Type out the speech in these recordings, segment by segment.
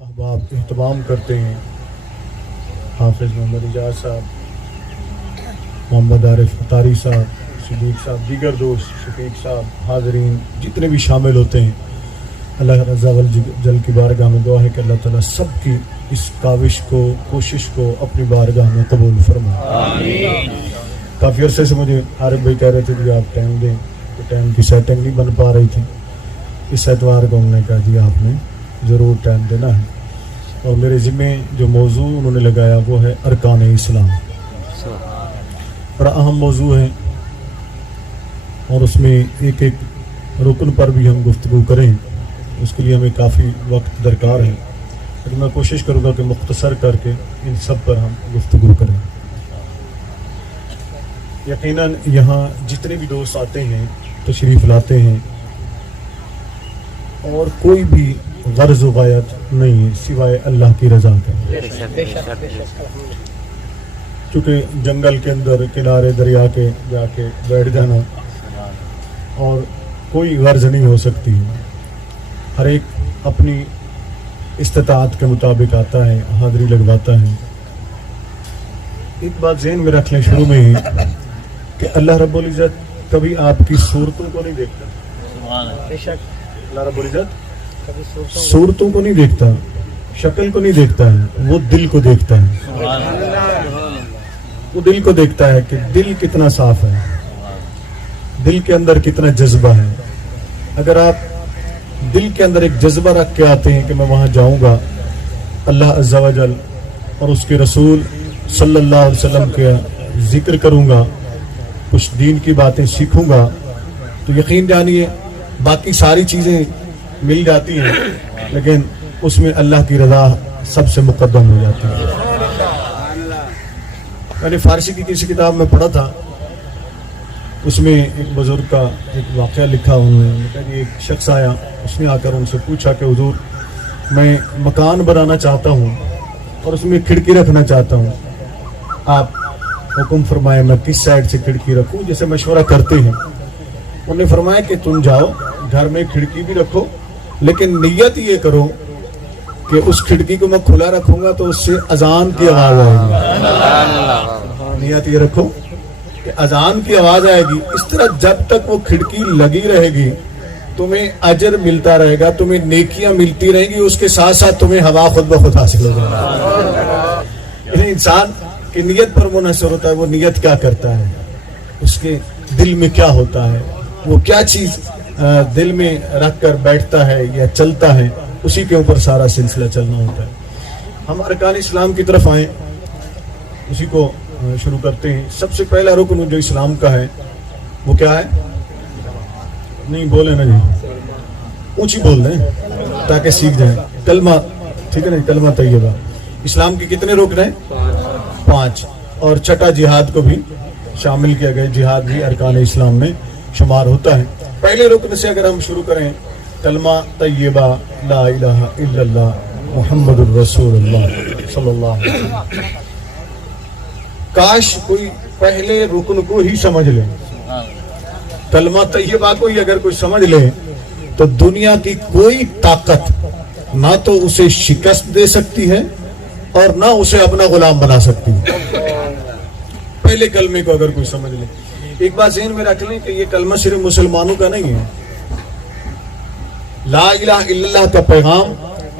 احباب اہتمام کرتے ہیں حافظ محمد اجاز صاحب, محمد عارف اتاری صاحب, صدیق صاحب, دیگر دوست, شفیق صاحب, حاضرین جتنے بھی شامل ہوتے ہیں, اللہ رضا جل کی بارگاہ میں دعا ہے کہ اللہ تعالیٰ سب کی اس کاوش کو, کوشش کو اپنی بارگاہ میں قبول فرمائے. آمین. کافی عرصے سے مجھے عارف بھائی کہہ رہے تھے کہ آپ ٹائم دیں, تو ٹائم کی سیٹنگ نہیں بن پا رہی تھی. اس اتوار کو ہم نے کہا جی آپ نے ضرور ٹائم دینا ہے, اور میرے ذمہ جو موضوع انہوں نے لگایا وہ ہے ارکان اسلام. بڑا اہم موضوع ہے اور اس میں ایک ایک رکن پر بھی ہم گفتگو کریں, اس کے لیے ہمیں کافی وقت درکار ہے, لیکن میں کوشش کروں گا کہ مختصر کر کے ان سب پر ہم گفتگو کریں. یقیناً یہاں جتنے بھی دوست آتے ہیں, تشریف لاتے ہیں, اور کوئی بھی غرض و غایت نہیں ہے سوائے اللہ کی رضا کا. چونکہ جنگل کے اندر کنارے دریا کے جا کے بیٹھ جانا اور کوئی غرض نہیں ہو سکتی. ہر ایک اپنی استطاعت کے مطابق آتا ہے, حاضری لگواتا ہے. ایک بات ذہن میں رکھ لیں شروع میں ہی کہ اللہ رب العزت کبھی آپ کی صورتوں کو نہیں دیکھتا. اللہ رب العزت صورتوں کو نہیں دیکھتا, شکل کو نہیں دیکھتا ہے, وہ دل کو دیکھتا ہے. وہ دل کو دیکھتا ہے کہ دل کتنا صاف ہے, دل کے اندر کتنا جذبہ ہے. اگر آپ دل کے اندر ایک جذبہ رکھ کے آتے ہیں کہ میں وہاں جاؤں گا, اللہ عز و جل اور اس کے رسول صلی اللہ علیہ وسلم کے ذکر کروں گا, کچھ دین کی باتیں سیکھوں گا, تو یقین جانیے باقی ساری چیزیں مل جاتی ہیں, لیکن اس میں اللہ کی رضا سب سے مقدم ہو جاتی ہے. میں نے فارسی کی کسی کتاب میں پڑھا تھا, اس میں ایک بزرگ کا ایک واقعہ لکھا انہوں نے کہا کہ ایک شخص آیا, اس نے آ کر ان سے پوچھا کہ حضور میں مکان بنانا چاہتا ہوں اور اس میں کھڑکی رکھنا چاہتا ہوں, آپ حکم فرمائے میں کس سائڈ سے کھڑکی رکھوں, جیسے مشورہ کرتے ہیں. انہوں نے فرمایا کہ تم جاؤ گھر میں کھڑکی بھی رکھو, لیکن نیت یہ کرو کہ اس کھڑکی کو میں کھلا رکھوں گا تو اس سے اذان کی آواز آئے گی. نیت یہ رکھو کہ اذان کی آواز آئے گی. اس طرح جب تک وہ کھڑکی لگی رہے گی تمہیں اجر ملتا رہے گا, تمہیں نیکیاں ملتی رہیں گی, اس کے ساتھ ساتھ تمہیں ہوا خود بخود حاصل ہو جائے گا. انسان کی نیت پر منحصر ہوتا ہے, وہ نیت کیا کرتا ہے, اس کے دل میں کیا ہوتا ہے, وہ کیا چیز دل میں رکھ کر بیٹھتا ہے یا چلتا ہے, اسی کے اوپر سارا سلسلہ چلنا ہوتا ہے. ہم ارکان اسلام کی طرف آئیں, اسی کو شروع کرتے ہیں. سب سے پہلا رکن جو اسلام کا ہے وہ کیا ہے؟ نہیں بولے نا جی, اونچی بول دیں تاکہ سیکھ جائیں. کلمہ, ٹھیک ہے نا, کلمہ طیبہ. اسلام کے کتنے رکن ہیں؟ 5, اور چھٹا جہاد کو بھی شامل کیا گیا. جہاد بھی ارکان اسلام میں شمار ہوتا ہے. پہلے رکن سے اگر ہم شروع کریں, کلمہ طیبہ لا الہ الا اللہ محمد الرسول اللہ صلی اللہ علیہ وسلم. کاش کوئی پہلے رکن کو ہی سمجھ لے, کلمہ طیبہ کو ہی اگر کوئی سمجھ لے تو دنیا کی کوئی طاقت نہ تو اسے شکست دے سکتی ہے اور نہ اسے اپنا غلام بنا سکتی ہے. پہلے کلمے کو اگر کوئی سمجھ لے. ایک بات ذہن میں رکھ لیں کہ یہ کلمہ صرف مسلمانوں کا نہیں ہے. لا الہ الا اللہ کا پیغام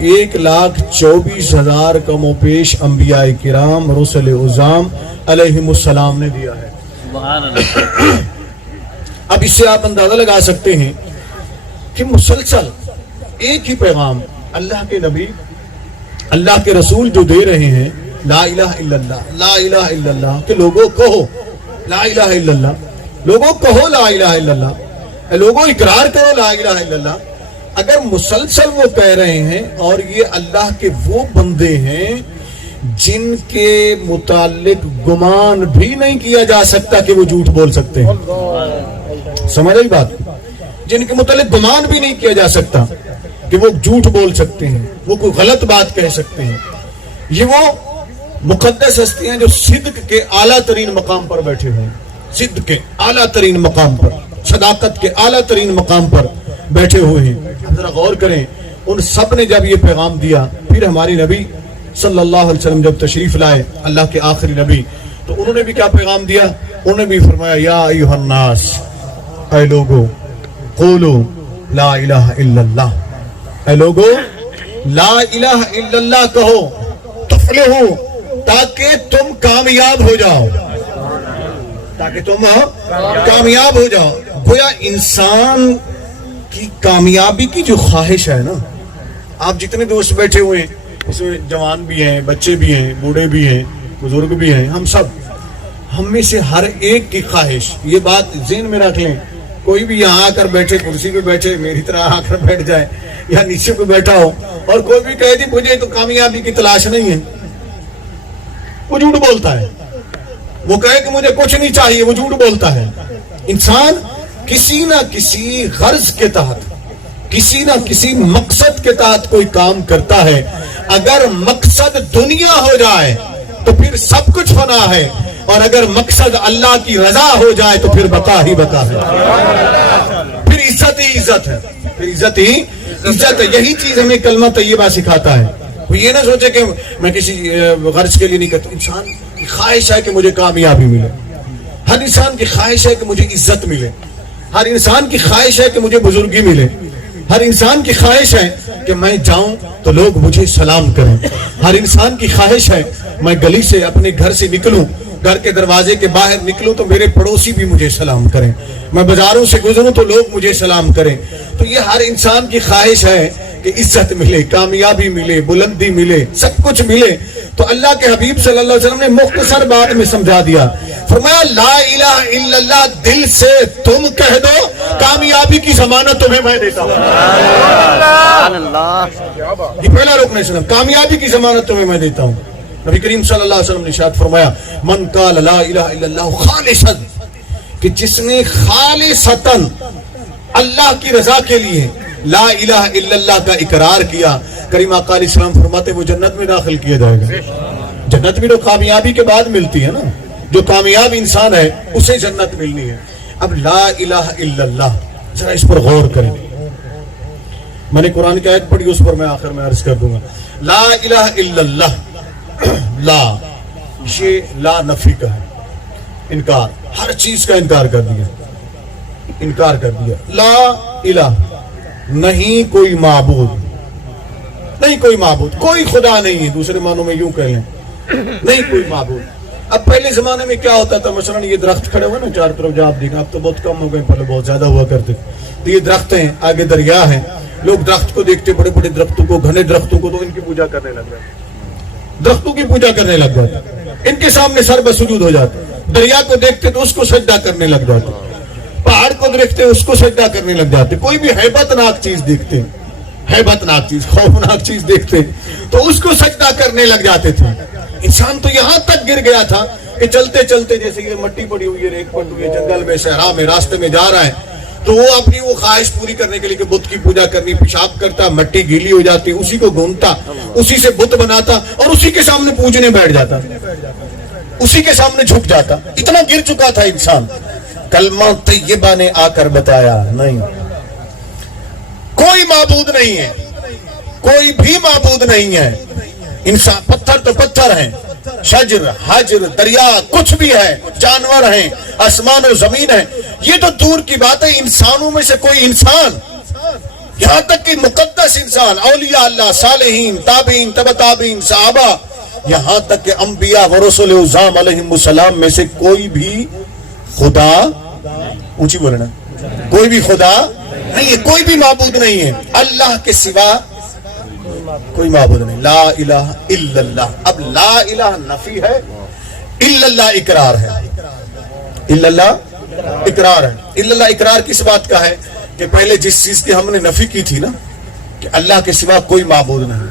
1,24,000 کم و پیش انبیاء کرام رسل عظام علیہم السلام نے دیا ہے. اب اس سے آپ اندازہ لگا سکتے ہیں کہ مسلسل ایک ہی پیغام اللہ کے نبی, اللہ کے رسول جو دے رہے ہیں, لا الہ الا اللہ, لا الہ الا اللہ, کہ لوگوں کہو لا الہ الا اللہ, لوگوں کہو لا الہ الا اللہ, لوگوں اقرار کرو لا الہ الا اللہ. اگر مسلسل وہ کہہ رہے ہیں, اور یہ اللہ کے وہ بندے ہیں جن کے متعلق گمان بھی نہیں کیا جا سکتا کہ وہ جھوٹ بول سکتے ہیں. سمجھ رہی بات؟ جن کے متعلق گمان بھی نہیں کیا جا سکتا کہ وہ جھوٹ بول سکتے ہیں, وہ کوئی غلط بات کہہ سکتے ہیں. یہ وہ مقدس ہستیاں جو صدق کے اعلیٰ ترین مقام پر بیٹھے ہوئے ہیں, صدق کے اعلیٰ ترین مقام پر, صداقت کے اعلیٰ ترین مقام پر بیٹھے ہوئے ہیں. ذرا غور کریں, ان سب نے جب یہ پیغام دیا پھر ہماری نبی صلی اللہ علیہ وسلم جب تشریف لائے، اللہ کے آخری نبی، تو انہوں نے بھی کیا پیغام دیا؟ انہوں نے بھی فرمایا یا ایھا الناس، اے لوگو قولو لا الہ الا اللہ، اے لوگو لا الہ الا اللہ کہو تفلحو، تاکہ تم کامیاب ہو جاؤ، تاکہ تم کامیاب ہو جاؤ۔ گویا انسان کی کامیابی کی جو خواہش ہے نا، آپ جتنے دوست بیٹھے ہوئے ہیں اس میں جوان بھی ہیں، بچے بھی ہیں، بوڑھے بھی ہیں، بزرگ بھی ہیں، ہم میں سے ہر ایک کی خواہش، یہ بات ذہن میں رکھ لیں، کوئی بھی یہاں آ کر بیٹھے، کرسی پہ بیٹھے، میری طرح آ کر بیٹھ جائے یا نیچے پہ بیٹھا ہو اور کوئی بھی کہے دی مجھے تو کامیابی کی تلاش نہیں ہے، وہ جھوٹ بولتا ہے۔ وہ کہے کہ مجھے کچھ نہیں چاہیے، وہ جھوٹ بولتا ہے۔ انسان کسی نہ کسی غرض کے تحت، کسی نہ کسی مقصد کے تحت کوئی کام کرتا ہے، اگر مقصد دنیا ہو جائے تو پھر سب کچھ فنا ہے، اور اگر مقصد اللہ کی رضا ہو جائے تو پھر بقا ہی بقا ہے، پھر عزت ہی عزت ہے، پھر عزت ہی عزت ہے۔ یہی چیز ہمیں کلمہ طیبہ سکھاتا ہے۔ وہ یہ نہ سوچے کہ میں کسی غرض کے لیے نہیں کرتا، انسان کی خواہش ہے کہ مجھے کامیابی ملے، ہر انسان کی خواہش ہے کہ مجھے عزت ملے، ہر انسان کی خواہش ہے کہ مجھے بزرگی ملے، ہر انسان کی خواہش ہے کہ میں جاؤں تو لوگ مجھے سلام کریں، ہر انسان کی خواہش ہے میں گلی سے اپنے گھر سے نکلوں، گھر کے دروازے کے باہر نکلوں تو میرے پڑوسی بھی مجھے سلام کریں، میں بازاروں سے گزروں تو لوگ مجھے سلام کریں۔ تو یہ ہر انسان کی خواہش ہے کہ عزت ملے، کامیابی ملے، بلندی ملے، سب کچھ ملے۔ تو اللہ کے حبیب صلی اللہ علیہ وسلم نے مختصر بات میں سمجھا دیا، فرمایا لا الہ الا اللہ دل سے تم کہہ دو، کامیابی کی ضمانت تمہیں میں دیتا ہوں۔ یہ پہلا رکن ہے اسلام، کامیابی کی ضمانت تمہیں میں دیتا ہوں۔ نبی کریم صلی اللہ علیہ وسلم نے ارشاد فرمایا من قال لا الہ الا اللہ خالصا، کہ جس نے خالصتاً اللہ کی رضا کے لیے لا الہ الا اللہ کا اقرار کیا، کریم آقا علیہ السلام فرماتے وہ جنت میں داخل کیا جائے گا۔ جنت بھی تو کامیابی کے بعد ملتی ہے نا، جو کامیاب انسان ہے اسے جنت ملنی ہے۔ اب لا الہ الا اللہ، ذرا اس پر غور کریں، میں نے قرآن کی آیت پڑھی، اس پر میں آخر میں عرض کر دوں گا۔ لا الہ الا اللہ، لا یہ لا نفی کا ہے، انکار، ہر چیز کا انکار کر دیا، انکار کر دیا۔ لا الہ، نہیں کوئی معبود، نہیں کوئی معبود، کوئی خدا نہیں ہے، دوسرے معنوں میں یوں کہہ لیں نہیں کوئی معبود۔ اب پہلے زمانے میں کیا ہوتا تھا، مثلا یہ درخت کھڑے ہوئے نا چار طرف جو آپ دیکھیں، اب تو بہت کم ہو گئے، پہلے بہت زیادہ ہوا کرتے، تو یہ درخت ہیں، آگے دریا ہے، لوگ درخت کو دیکھتے، بڑے بڑے درختوں کو، گھنے درختوں کو، تو ان کی پوجا کرنے لگ گئے، درختوں کی پوجا کرنے لگ جاتے، ان کے سامنے سر بسجود ہو جاتے، دریا کو دیکھتے تو اس کو سجدہ کرنے لگ جاتے، پہاڑ کو دیکھتے اس کو سجدہ کرنے لگ جاتے، کوئی بھی ہیبت ناک چیز دیکھتے، ہیبت ناک چیز، خوفناک چیز دیکھتے تو اس کو سجدہ کرنے لگ جاتے تھے۔ انسان تو یہاں تک گر گیا تھا کہ چلتے چلتے، جیسے یہ مٹی پڑی ہوئی ہے، ریت پڑی ہوئی ہے، جنگل میں، صحرا میں، راستے میں جا رہا ہے، تو وہ اپنی وہ خواہش پوری کرنے کے لیے کہ بت کی پوجا کرنی، پیشاب کرتا، مٹی گیلی ہو جاتی، اسی کو گھومتا، اسی سے بت بناتا اور اسی کے سامنے پوجنے بیٹھ جاتا، اسی کے سامنے جھک جاتا، اتنا گر چکا تھا انسان۔ کلمہ طیبہ نے آ کر بتایا نہیں، کوئی معبود نہیں ہے، کوئی بھی معبود نہیں ہے، انسان، پتھر تو پتھر ہیں، شجر، حجر، دریا، کچھ بھی ہے، جانور ہیں، آسمان و زمین ہے، یہ تو دور کی بات ہے، انسانوں میں سے کوئی انسان، یہاں تک کہ مقدس انسان، اولیاء اللہ، صالحین، تابعین، تبع تابعین، صحابہ، یہاں تک کہ انبیاء و رسول اعظام علیہم السلام میں سے کوئی بھی خدا، اونچی بولنا، کوئی بھی خدا نہیں ہے، کوئی بھی معبود نہیں ہے، اللہ کے سوا کوئی معبود نہیں۔ لا الہ الا اللہ، اب لا الہ نفی ہے، الا اللہ اقرار ہے، الا اللہ اقرار ہے۔ الا اللہ اقرار کس بات کا ہے کہ پہلے جس چیز کی ہم نے نفی کی تھی نا کہ اللہ کے سوا کوئی معبود نہیں،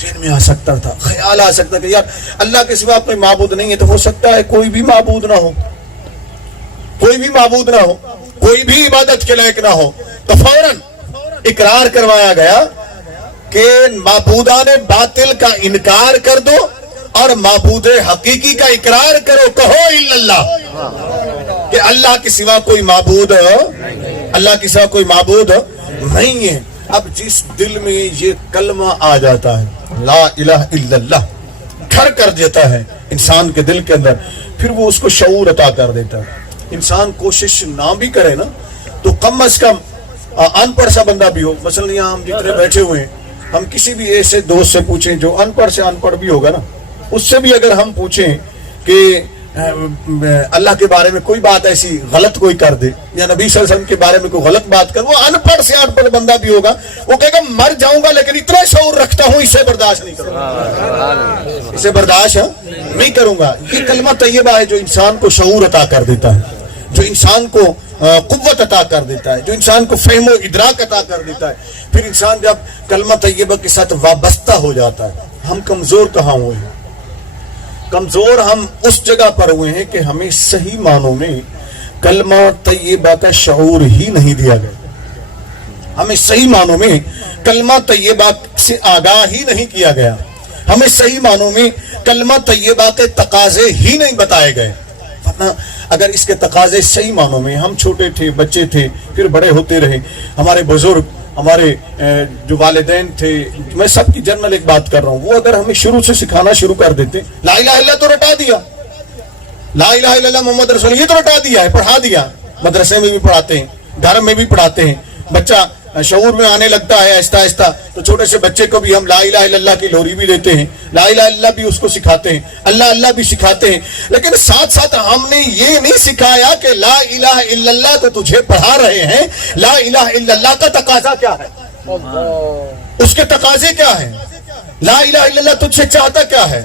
ذہن میں آ سکتا تھا، خیال آ سکتا کہ یار اللہ کے سوا کوئی معبود نہیں ہے، تو ہو سکتا ہے کوئی بھی معبود نہ ہو، کوئی بھی معبود نہ ہو، کوئی بھی عبادت کے لائق نہ ہو، تو فوراً اقرار کروایا گیا کہ معبودان باطل کا انکار کر دو اور معبود حقیقی کا اقرار کرو، کہو الا اللہ، کہ اللہ کے سوا کوئی معبود، اللہ کے سوا کوئی معبود نہیں ہے۔ اب جس دل میں یہ کلمہ آ جاتا ہے لا الہ الا اللہ گھر کر دیتا ہے انسان کے دل کے اندر، پھر وہ اس کو شعور عطا کر دیتا ہے۔ انسان کوشش نہ بھی کرے نا تو کم از کم ان پڑھ سا بندہ بھی ہو، مثلا یہاں ہم جتنے بیٹھے ہوئے ہیں، ہم کسی بھی ایسے دوست سے پوچھیں جو ان پڑھ سے ان پڑھ بھی ہوگا نا، اس سے بھی اگر ہم پوچھیں کہ اللہ کے بارے میں کوئی بات ایسی غلط کوئی کر دے یا نبی صلی اللہ علیہ وسلم کے بارے میں کوئی غلط بات کر، وہ ان پڑھ سے ان پڑھ بندہ بھی ہوگا، وہ کہے گا مر جاؤں گا لیکن اتنا شعور رکھتا ہوں اسے برداشت نہیں کروں گا، اسے برداشت نہیں کروں گا۔ یہ کلمہ طیبہ ہے جو انسان کو شعور عطا کر دیتا ہے، جو انسان کو قوت عطا کر دیتا ہے، جو انسان کو فہم و ادراک عطا کر دیتا ہے۔ پھر انسان جب کلمہ طیبہ کے ساتھ وابستہ ہو جاتا ہے۔ ہم کمزور کہاں ہوئے ہیں؟ کمزور ہم اس جگہ پر ہوئے ہیں کہ ہمیں صحیح معنوں میں کلمہ طیبہ کا شعور ہی نہیں دیا گیا، ہمیں صحیح معنوں میں کلمہ طیبہ سے آگاہ ہی نہیں کیا گیا، ہمیں صحیح معنوں میں کلمہ طیبہ کے تقاضے ہی نہیں بتائے گئے۔ ورنہ اگر اس کے تقاضے صحیح معنوں میں، ہم چھوٹے تھے، بچے تھے، پھر بڑے ہوتے رہے، ہمارے بزرگ، ہمارے جو والدین تھے، میں سب کی جنرل ایک بات کر رہا ہوں، وہ اگر ہمیں شروع سے سکھانا شروع کر دیتے، لا الہ الا اللہ تو رٹا دیا، لا الہ الا اللہ محمد رسول اللہ یہ تو رٹا دیا ہے، پڑھا دیا، مدرسے میں بھی پڑھاتے ہیں، گھر میں بھی پڑھاتے ہیں، بچہ شعور میں آنے لگتا ہے آہستہ آہستہ، تو چھوٹے سے بچے کو بھی ہم لا الہ الا اللہ کی لوری بھی دیتے ہیں، لا الہ الا اللہ بھی اس کو سکھاتے ہیں، اللہ اللہ بھی سکھاتے ہیں، لیکن ساتھ ساتھ ہم نے یہ نہیں سکھایا کہ لا الہ الا اللہ تو تجھے پڑھا رہے ہیں، لا الہ الا اللہ کا تقاضا کیا ہے، اس کے تقاضے کیا ہیں، لا الہ الا اللہ تجھ سے چاہتا کیا ہے،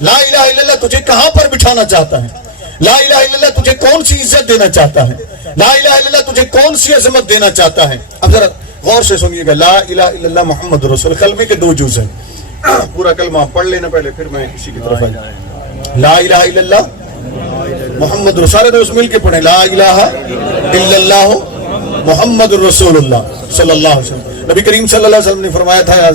لا الہ الا اللہ تجھے کہاں پر بٹھانا چاہتا ہے، لا الہ الا اللہ تجھے کون سی عزت دینا چاہتا ہے، لا الہ الا اللہ تجھے کون سی عظمت دینا چاہتا ہے۔ اب ذرا غور سے سنیے گا، لا الہ الا اللہ محمد رسول اللہ، کلمے کے دو جز ہیں، پورا کلمہ پڑھ لینا پہلے پھر میں اسی کی طرف آئے۔ لا الہ الا اللہ محمد رسول، سارے دوست مل کے پڑھیں، لا الہ الا اللہ محمد رسول اللہ صلی اللہ علیہ وسلم۔ نبی کریم صلی اللہ علیہ وسلم نے فرمایا تھا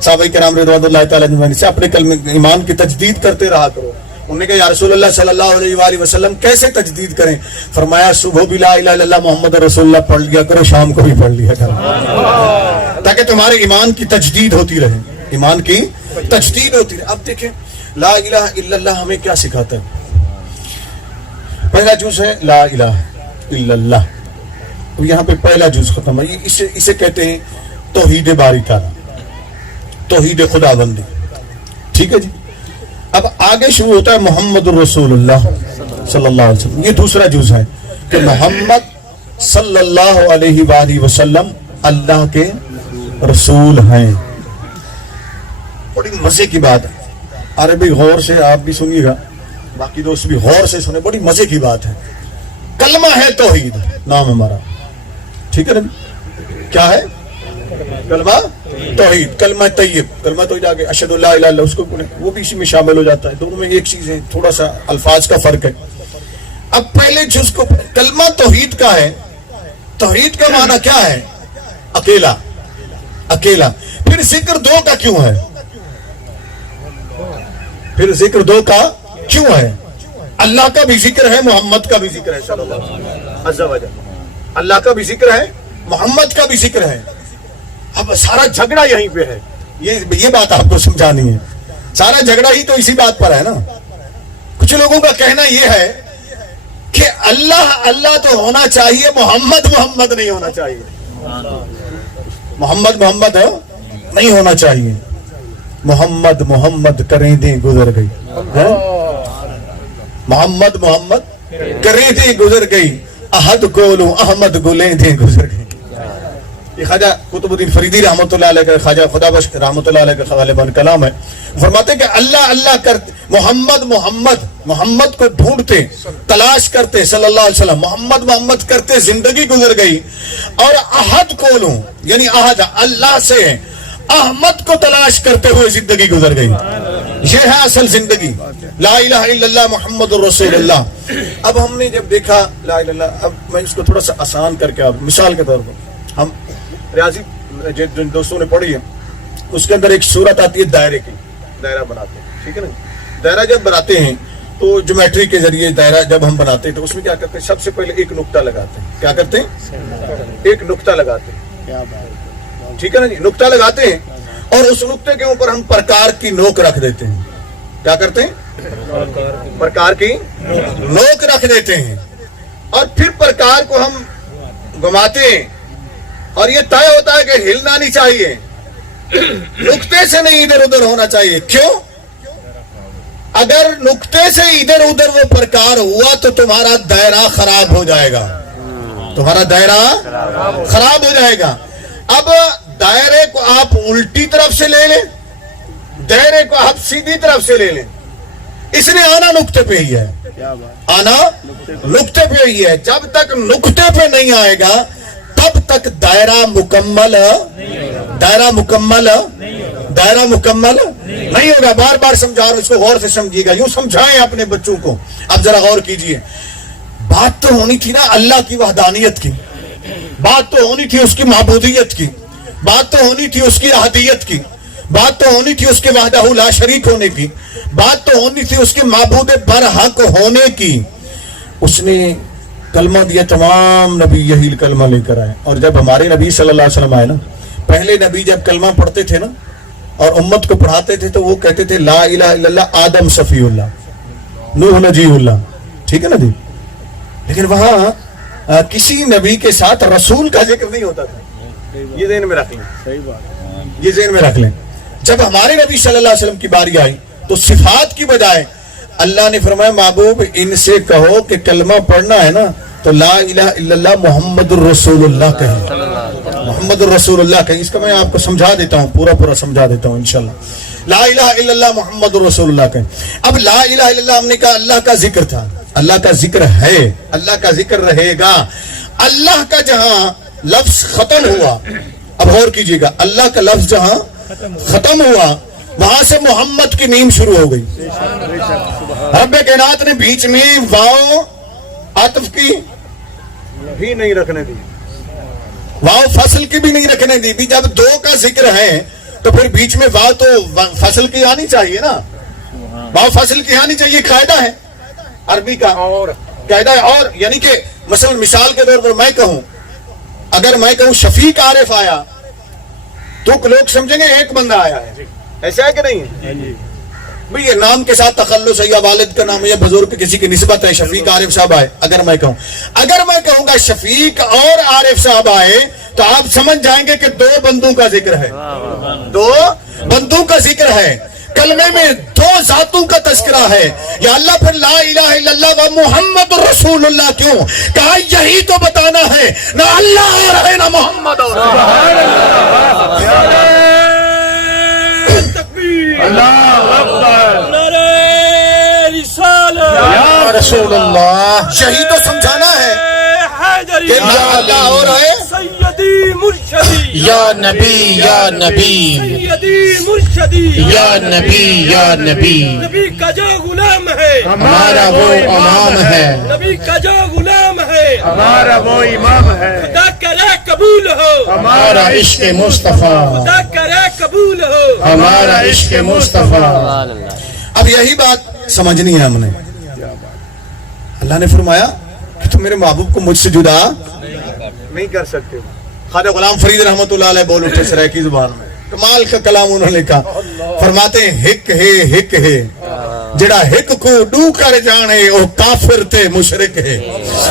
صحابہ کرام رضوان اللہ تعالیٰ عنہ سے اپنے کلمے ایمان کی تجدید کرتے رہا کرو۔ انہوں نے کہا یا رسول اللہ صلی اللہ علیہ وآلہ وسلم کیسے تجدید کریں؟ فرمایا صبح بھی لا الہ الا اللہ محمد رسول اللہ پڑھ لیا کرو، شام کو بھی پڑھ لیا کرو، تاکہ تمہارے ایمان کی تجدید ہوتی رہے، ایمان کی تجدید ہوتی رہے۔ اب دیکھیں لا الہ الا اللہ ہمیں کیا سکھاتا ہے؟ پہلا جز ہے لا الہ الا اللہ، یہاں پہ پہلا جز ختم ہے، اسے کہتے ہیں توحید باری تعالیٰ، توحید خدا بندی، ٹھیک ہے جی۔ اب آگے شروع ہوتا ہے محمد الرسول اللہ صلی اللہ علیہ وسلم، یہ دوسرا جز ہے کہ محمد صلی اللہ علیہ وآلہ وسلم اللہ کے رسول ہیں۔ بڑی مزے کی بات ہے، عربی غور سے آپ بھی سنیے گا، باقی دوست بھی غور سے سنیں، بڑی مزے کی بات ہے۔ کلمہ ہے توحید، نام ہمارا، ٹھیک ہے نا، کیا ہے؟ کلمہ توحید، کلمہ طیب، کلمہ توحید آگے اشہد لا الہ الا اللہ، اس کو وہ بھی اسی میں شامل ہو جاتا ہے، دونوں میں ایک چیز ہے، تھوڑا سا الفاظ کا فرق ہے۔ اب پہلے جز کو کلمہ توحید کا ہے، توحید کا معنی کیا ہے؟ اکیلا، اکیلا۔ پھر ذکر دو کا کیوں ہے؟ پھر ذکر دو کا کیوں ہے؟ اللہ کا بھی ذکر ہے، محمد کا بھی ذکر ہے صلی اللہ عز و جل، اللہ کا بھی ذکر ہے، محمد کا بھی ذکر ہے۔ اب سارا جھگڑا یہیں پہ ہے، یہ بات آپ کو سمجھانی ہے، سارا جھگڑا ہی تو اسی بات پر ہے نا۔ کچھ لوگوں کا کہنا یہ ہے کہ اللہ اللہ تو ہونا چاہیے، محمد محمد نہیں ہونا چاہیے، محمد محمد نہیں ہونا چاہیے، محمد محمد کریں دیں گزر گئی، محمد محمد کریں دیں گزر گئی، احد گولوں احمد گلیں دیں گزر گئی۔ یہ خواجہ قطب الدین فریدی رحمۃ اللہ علیہ کا، خواجہ خدا بخش رحمۃ اللہ علیہ کا غالباً کلام ہے، فرماتے کہ اللہ اللہ کرتے، محمد محمد محمد کو ڈھونڈتے تلاش کرتے صلی اللہ علیہ وسلم، محمد محمد کرتے زندگی گزر گئی، اور احد کو لوں یعنی احد اللہ سے احمد کو تلاش کرتے ہوئے زندگی گزر گئی۔ یہ ہے اصل زندگی، لا الہ الا اللہ محمد الرسول اللہ۔ اب ہم نے جب دیکھا لا الہ الا اللہ، اب میں اس کو تھوڑا سا آسان کر کے، آپ مثال کے طور پر، ہم ریاضی جن دوستوں نے پڑھی ہے اس کے اندر ایک صورت آتی ہے دائرے کی، دائرہ بناتے ہیں، ٹھیک ہے نا، دائرہ جب بناتے ہیں تو جیومیٹری کے ذریعے دائرہ جب ہم بناتے ہیں تو اس میں کیا کرتے ہیں؟ سب سے پہلے ایک نقطہ لگاتے ہیں، کیا کرتے ہیں؟ ایک نقطہ لگاتے ہیں، ٹھیک ہے نا جی, نقطہ لگاتے ہیں اور اس نقطے کے اوپر ہم پرکار کی نوک رکھ دیتے ہیں. کیا کرتے ہیں؟ پرکار کی نوک رکھ دیتے ہیں اور پھر پرکار کو ہم گھماتے ہیں اور یہ طے ہوتا ہے کہ ہلنا نہیں چاہیے, نقطے سے نہیں ادھر ادھر ہونا چاہیے. کیوں؟ اگر نقطے سے ادھر ادھر وہ پرکار ہوا تو تمہارا دائرہ خراب ہو جائے گا, تمہارا دائرہ خراب ہو جائے گا. اب دائرے کو آپ الٹی طرف سے لے لیں, دائرے کو آپ سیدھی طرف سے لے لیں, اس نے آنا نقطے پہ ہی ہے, آنا نقطے پہ ہی ہے. جب تک نقطے پہ نہیں آئے گا تب تک دائرہ مکمل نہیں ہوگا. بار بار سمجھا رہا ہوں, اس کو غور سے سمجھیے گا, یوں سمجھائیں اپنے بچوں کو. اب ذرا غور کیجئے, بات تو ہونی تھی نا اللہ کی وحدانیت کی, بات تو ہونی تھی اس کی معبودیت کی, بات تو ہونی تھی اس کی احدیت کی, بات تو ہونی تھی اس کے وحدہ لا شریک ہونے کی, بات تو ہونی تھی اس کے معبود برحق ہونے کی. اس نے کلمہ دیا, تمام نبی یہی کلمہ لے کر آئے. اور جب ہمارے نبی صلی اللہ علیہ وسلم آئے نا, پہلے نبی جب کلمہ پڑھتے تھے نا اور امت کو پڑھاتے تھے تو وہ کہتے تھے لا الہ الا اللہ آدم صفی اللہ, نوح نجی اللہ. ٹھیک ہے نا جی, لیکن وہاں کسی نبی کے ساتھ رسول کا ذکر نہیں ہوتا تھا. یہ ذہن میں رکھ لیں, یہ ذہن میں رکھ لیں. جب ہمارے نبی صلی اللہ علیہ وسلم کی باری آئی تو صفات کی بجائے اللہ نے فرمایا محبوب ان سے کہو کہ کلمہ پڑھنا ہے نا تو لا الہ الا اللہ محمد الرسول اللہ کہیں, محمد الرسول اللہ کہیں. اس کا میں آپ کو سمجھا دیتا ہوں, پورا سمجھا دیتا ہوں انشاءاللہ. لا الہ الا اللہ محمد الرسول اللہ کہیں. اب لا الہ الا اللہ ہم نے کہا اللہ کا ذکر تھا, اللہ کا ذکر ہے, اللہ کا ذکر رہے گا. اللہ کا جہاں لفظ ختم ہوا, اب غور کیجئے گا, اللہ کا لفظ جہاں ختم ہوا وہاں سے محمد کی نیم شروع ہو گئی. رب کائنات نے بیچ میں واو عطف کی بھی نہیں رکھنے دی, واو فصل کی بھی نہیں رکھنے دی. بھی جب دو کا ذکر ہے تو پھر بیچ میں واو تو فصل کی آنی چاہیے نا, واو فصل کی آنی چاہیے. قاعدہ ہے عربی کا, اور قاعدہ ہے. اور یعنی کہ مثال کے طور پر میں کہوں, اگر میں کہوں شفیق عارف آیا تو لوگ سمجھیں گے ایک بندہ آیا ہے, ایسا ہے کہ نہیں ہے بھئی؟ یہ نام کے ساتھ تخلص ہے یا والد کا نام ہے یا بزرگ کسی کی نسبت ہے, شفیق عارف صاحب آئے. اگر میں کہوں گا شفیق اور عارف صاحب آئے تو آپ سمجھ جائیں گے کہ دو بندوں کا ذکر ہے, دو بندوں کا ذکر ہے. کلمے میں دو ذاتوں کا تذکرہ ہے. یا اللہ پھر لا الہ الا اللہ و محمد رسول اللہ کیوں کہا؟ یہی تو بتانا ہے نہ اللہ اور ہے نہ محمد اور یا رسول اللہ. یہی تو سمجھانا ہے کہ اللہ اور ہے سیدی مرشدی یا نبی یا نبی سیدی مرشدی یا نبی یا نبی. نبی کا جو غلام ہے ہمارا وہ امام ہے, نبی کا جو غلام ہے ہمارا وہ امام ہے. خدا کرے قبول ہو ہمارا عشق مصطفیٰ, خدا کرے قبول ہو ہمارا عشق مصطفیٰ. اب یہی بات سمجھنی ہے ہم نے. اللہ نے فرمایا کہ تم میرے محبوب کو مجھ سے جدا نہیں کر سکتے. خواجہ غلام فرید رحمت اللہ علیہ بول اٹھے سرائے کی زبان میں, کمال کا کلام انہوں نے کہا. فرماتے ہیں ہک ہے جڑا ہک کو ڈو کر جانے او کافر تے مشرک ہے.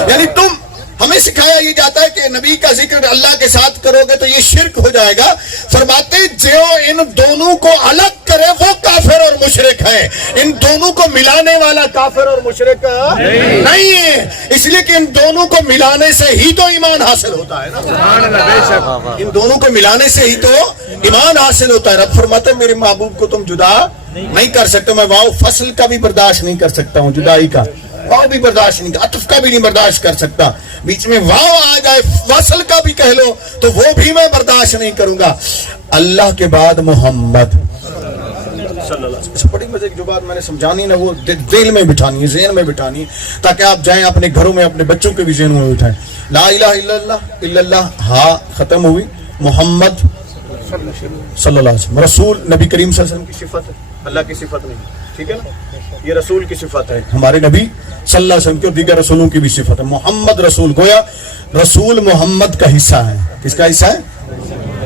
یعنی تم ہمیں سکھایا یہ جاتا ہے کہ نبی کا ذکر اللہ کے ساتھ کرو گے تو یہ شرک ہو جائے گا. فرماتے جو ان دونوں کو الگ کرے وہ کافر اور مشرک ہے, ان دونوں کو ملانے والا کافر اور مشرک نہیں ہے. اس لیے کہ ان دونوں کو ملانے سے ہی تو ایمان حاصل ہوتا ہے نا, ان دونوں کو ملانے سے ہی تو ایمان حاصل ہوتا ہے. رب فرماتے میرے محبوب کو تم جدا نہیں کر سکتے. میں واؤ فصل کا بھی برداشت نہیں کر سکتا ہوں, جدائی کا واؤ بھی برداشت نہیں, عطف کا بھی نہیں برداشت کر سکتا. بیچ میں واؤ آ جائے فصل کا بھی کہہ لو تو وہ بھی میں برداشت نہیں کروں گا. اللہ کے بعد محمد صلی اللہ علیہ وسلم. بڑی مزے کی جو بات میں نے سمجھانی نا وہ دل میں بٹھانی ہے, ذہن میں بٹھانی ہے, تاکہ آپ جائیں اپنے گھروں میں اپنے بچوں کے بھی ذہن میں بٹھائیں. لا الہ الا اللہ ہاں ختم ہوئی, محمد صلی اللہ علیہ وسلم رسول نبی کریم صلی اللہ علیہ وسلم کی صفت ہے, اللہ کی صفت نہیں. ٹھیک ہے نا, یہ رسول کی صفت ہے. ہمارے نبی صلی اللہ علیہ وسلم کی اور دیگر رسولوں کی بھی صفت ہے. محمد رسول, گویا رسول محمد کا حصہ ہے. کس کا حصہ ہے؟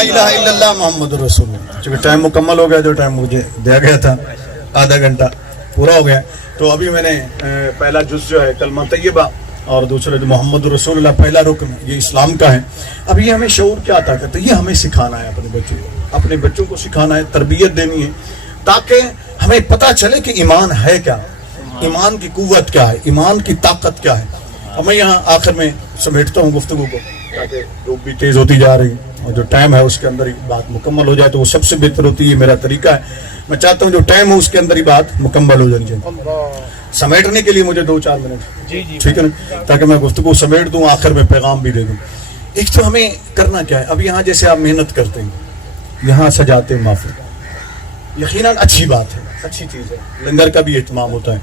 الہ الا اللہ محمد رسول اللہ. چونکہ ٹائم مکمل ہو گیا, جو ٹائم مجھے دیا گیا تھا آدھا گھنٹہ پورا ہو گیا. تو ابھی میں نے پہلا جز جو ہے کلمہ طیبہ اور دوسرا جو محمد رسول اللہ پہلا رکن یہ اسلام کا ہے. اب یہ ہمیں شعور کیا عطا کرتا ہے؟ یہ ہمیں سکھانا ہے اپنے بچوں کو سکھانا ہے, تربیت دینی ہے تاکہ ہمیں پتہ چلے کہ ایمان ہے کیا, ایمان کی قوت کیا ہے, ایمان کی طاقت کیا ہے. اب میں یہاں آخر میں سمیٹتا ہوں گفتگو کو تاکہ دھوپ بھی تیز ہوتی جا رہی ہے اور جو ٹائم ہے اس کے اندر ہی بات مکمل ہو جائے تو وہ سب سے بہتر ہوتی ہے. میرا طریقہ ہے, میں چاہتا ہوں جو ٹائم ہو اس کے اندر ہی بات مکمل ہو جانی چاہیے. سمیٹنے کے لیے مجھے 2-4 منٹ ٹھیک ہے نا, تاکہ میں گفتگو سمیٹ دوں, آخر میں پیغام بھی دے دوں. ایک تو ہمیں کرنا کیا ہے, اب یہاں جیسے آپ محنت کرتے ہیں, یہاں سجاتے ہیں محفل, یقیناً اچھی بات ہے, اچھی چیز ہے, لنگر کا بھی اہتمام ہوتا ہے,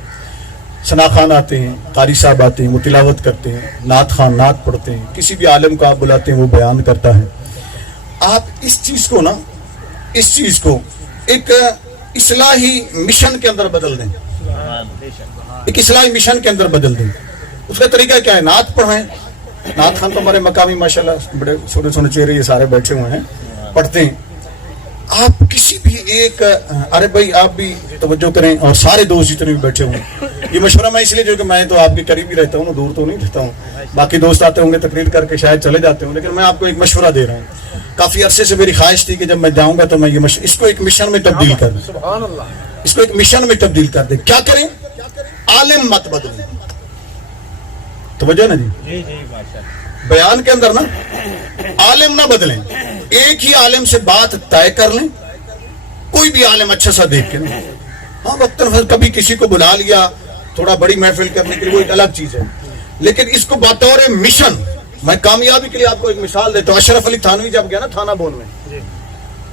ثنا خان آتے ہیں, قاری صاحب آتے ہیں, وہ تلاوت کرتے ہیں, نعت خان نعت پڑھتے ہیں, کسی بھی عالم کو آپ بلاتے ہیں وہ بیان کرتا ہے. آپ اس چیز کو نا, اس چیز کو ایک اصلاحی مشن کے اندر بدل دیں, ایک اصلاحی مشن کے اندر بدل دیں. اس کا طریقہ کیا ہے؟ نعت پڑھائیں. نعت خان تو ہمارے مقامی ماشاءاللہ بڑے سونے سونے چہرے یہ سارے بیٹھے ہوئے ہیں, پڑھتے ہیں. آپ کسی بھی ایک, ارے بھائی آپ بھی توجہ کریں اور سارے دوست جتنے بھی بیٹھے ہوئے ہیں, یہ مشورہ میں اس لیے جو کہ میں تو آپ کے قریب ہی رہتا ہوں, دور تو نہیں رہتا ہوں, باقی دوست آتے ہوں گے تقریر کر کے شاید چلے جاتے ہوں, لیکن میں آپ کو ایک مشورہ دے رہا ہوں. کافی عرصے سے میری خواہش تھی کہ جب میں جاؤں گا تو میں یہ اس کو ایک مشن میں تبدیل کر دیں, اس کو ایک مشن میں تبدیل کر دیں. کیا کریں؟ عالم مت بدلیں. توجہ نا جی, بیان کے اندر نا عالم نہ بدلیں, ایک ہی عالم سے بات طے کر لیں, کوئی بھی عالم اچھا سا دیکھ کے. ہاں وقتاً کبھی کسی کو بلا لیا تھوڑا بڑی محفل کرنے کے لیے, وہ ایک الگ چیز ہے, لیکن اس کو بطور مشن. میں کامیابی کے لیے آپ کو ایک مثال دیتا ہوں. اشرف علی تھانوی جب گیا نا تھانہ بون میں,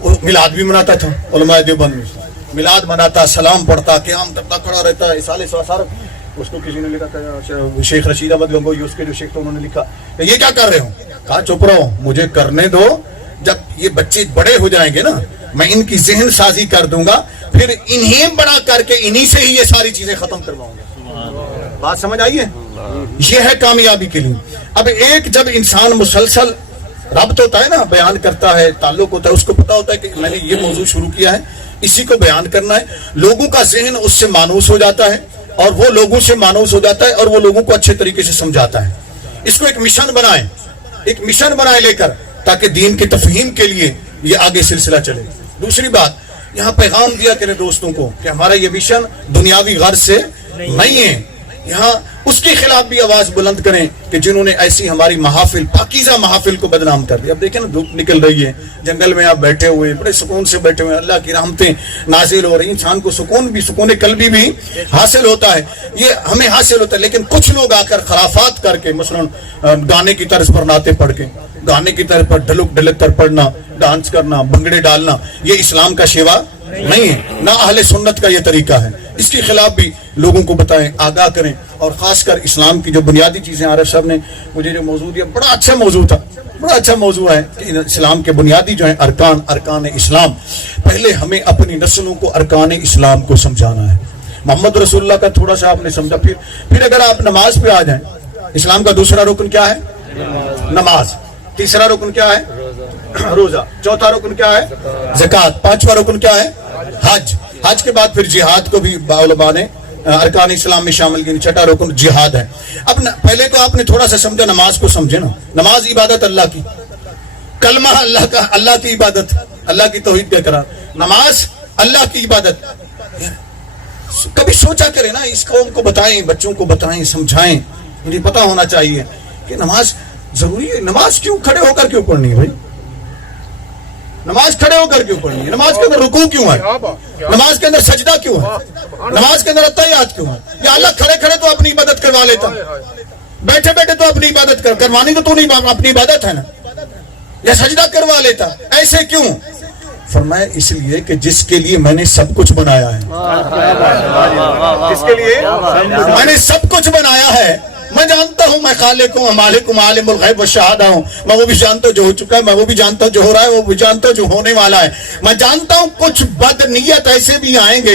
وہ میلاد بھی مناتا تھا, علماء دیوبند میں میلاد مناتا, سلام پڑھتا, قیام کرتا, کھڑا رہتا, سالے سواسار. اس کو کسی نے لکھا تھا, شیخ رشید احمد گنگوئی اس کے جو شیخ تھے انہوں نے لکھا کہ یہ کیا کر رہے ہوں؟ کہا چپ رہو, مجھے کرنے دو, جب یہ بچے بڑے ہو جائیں گے نا میں ان کی ذہن سازی کر دوں گا, پھر انہیں بڑا کر کے انہی سے ہی یہ ساری چیزیں ختم کرواؤں گا. بات سمجھ آئی ہے؟ یہ ہے کامیابی کے لیے. اب ایک جب انسان مسلسل ربط ہوتا ہے نا, بیان کرتا ہے, تعلق ہوتا ہے, اس کو پتا ہوتا ہے کہ میں نے یہ موضوع شروع کیا ہے, اسی کو بیان کرنا ہے, لوگوں کا ذہن اس سے مانوس ہو جاتا ہے اور وہ لوگوں سے مانوس ہو جاتا ہے اور وہ لوگوں کو اچھے طریقے سے سمجھاتا ہے. اس کو ایک مشن بنائیں, ایک مشن بنائے لے کر, تاکہ دین کی تفہیم کے لیے یہ آگے سلسلہ چلے. دوسری بات, یہاں پیغام دیا کریں دوستوں کو کہ ہمارا یہ مشن دنیاوی غرض سے نہیں ہے. یہاں اس کے خلاف بھی آواز بلند کریں کہ جنہوں نے ایسی ہماری محافل, پاکیزہ محافل کو بدنام کر دیا. اب دیکھیں نا دھوپ نکل رہی ہے, جنگل میں آپ بیٹھے ہوئے, بڑے سکون سے بیٹھے ہوئے, اللہ کی رحمتیں نازل ہو رہی, انسان کو سکون بھی, سکون قلبی بھی حاصل ہوتا ہے, یہ ہمیں حاصل ہوتا ہے. لیکن کچھ لوگ آ کر خرافات کر کے, مثلا گانے کی طرز پر نعتیں پڑھ کے, گانے کی طرز پر ڈھلک ڈھلک کر پڑھنا, ڈانس کرنا, بھنگڑے ڈالنا, یہ اسلام کا شیوا نہیں ہے, نہ اہل سنت کا یہ طریقہ ہے. اس کے خلاف بھی لوگوں کو بتائیں, آگاہ کریں. اور خاص کر اسلام کی جو بنیادی چیزیں, عارف صاحب نے مجھے جو موضوع دیا, بڑا اچھا موضوع تھا, بڑا اچھا موضوع ہے کہ اسلام کے بنیادی جو ہیں ارکان اسلام. پہلے ہمیں اپنی نسلوں کو ارکان اسلام کو سمجھانا ہے. محمد رسول اللہ کا تھوڑا سا آپ نے سمجھا, پھر اگر آپ نماز پہ آ جائیں, اسلام کا دوسرا رکن کیا ہے؟ نماز. تیسرا رکن کیا ہے؟ روزہ. چوتھا رکن کیا ہے؟ زکوٰۃ. پانچواں رکن کیا ہے؟ حج. حج کے بعد پھر جہاد کو بھی علماء نے ارکان اسلام میں شامل کیا. چھٹا رکن جہاد ہے. اب پہلے تو آپ نے تھوڑا سا سمجھا, نماز کو سمجھے نا, نماز عبادت اللہ کی, کلمہ اللہ کا, اللہ کی عبادت, اللہ کی توحید کا اقرار, نماز اللہ کی عبادت. کبھی سوچا کریں نا, اس قوم کو بتائیں, بچوں کو بتائیں, سمجھائیں, انہیں پتا ہونا چاہیے کہ نماز ضروری ہے. نماز کیوں کھڑے ہو کر کیوں پڑھنی ہے بھائی؟ نماز کھڑے ہو کر کیوں پڑھنی ہے؟ نماز کے اندر رکوع کیوں ہے؟ نماز کے اندر سجدہ کیوں ہے؟ نماز کے اندر اتحیات کیوں ہے؟ یا اللہ کھڑے کھڑے تو اپنی عبادت کروا لیتا, بیٹھے بیٹھے تو اپنی عبادت کروانی تو نہیں, اپنی عبادت ہے نا, یا سجدہ کروا لیتا, ایسے کیوں؟ فرمایا اس لیے کہ جس کے لیے میں نے سب کچھ بنایا ہے, جس کے لیے میں نے سب کچھ بنایا ہے. میں جانتا ہوں میں خالق ہوں, مالک ہوں, عالم الغیب والشہادہ ہوں. میں وہ بھی جانتا ہوں جو ہو چکا ہے, میں وہ بھی جانتا ہوں جو ہو رہا ہے, وہ بھی جانتا ہوں جو ہونے والا ہے. میں جانتا ہوں کچھ بد نیت ایسے بھی آئیں گے